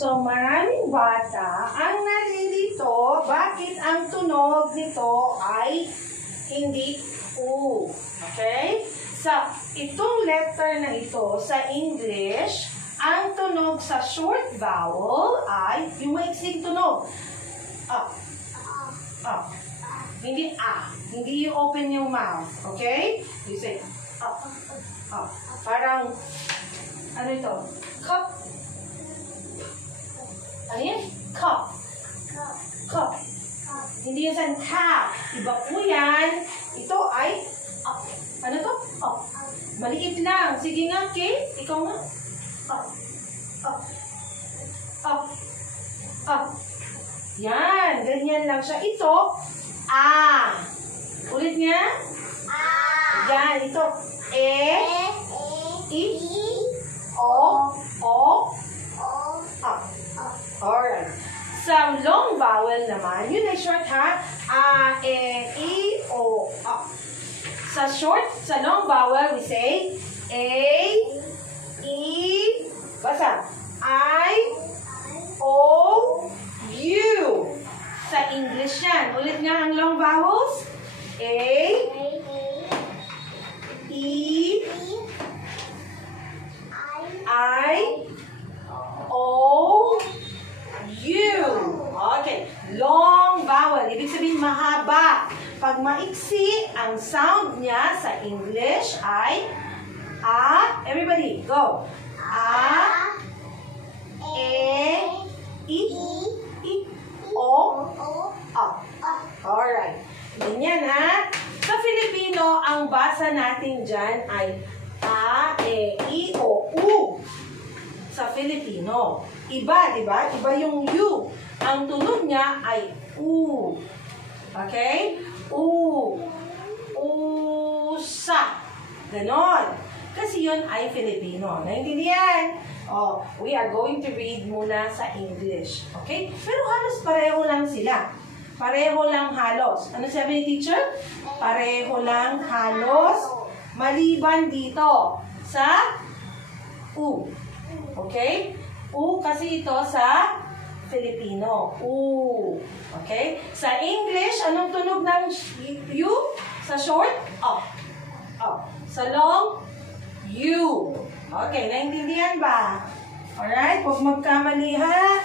So, maraming bata ang nalilito bakit ang tunog nito ay hindi U. Okay? Sa itong letter na ito sa English, ang tunog sa short vowel ay yung maiksing tunog. Hindi Hindi you open your mouth. Okay? You say, Parang, ano ito? Cup. Ano yan? Cup. Cup. Hindi yan sa tap. Iba po yan. Ito ay up. Ano to? Up. Maliit lang. Sige nga, Kay. Ikaw nga. Up. Up. Up. Up. Yan. Ganyan lang siya. Ito, Ulit nga. Yan. Ito. Up. Alright. Sa long vowel naman, yun ay short ha. Up. Sa long vowel, we say basa. U. Sa English yan. Ulit nga ang long vowels. U. Okay. Long vowel. Ibig sabihin mahaba. Pag maiksi, ang sound niya sa English ay everybody, go. Alright. Ganyan ha. Sa Filipino, ang basa natin dyan ay U. Sa Filipino. Iba, di ba? Iba yung U. Ang tunog niya ay U. Okay? Usa. Ganon. Kasi yun ay Filipino. Naintindihan? We are going to read muna sa English. Okay? Pero halos pareho lang sila. Pareho lang halos. Ano sabi ni teacher? Pareho lang halos. Maliban dito sa U. Okay? U kasi ito sa Filipino. U. Okay? Sa English, anong tunog ng U? Sa short? Up. Sa long? U. Okay, naintindihan ba? Alright, huwag magkamali ha.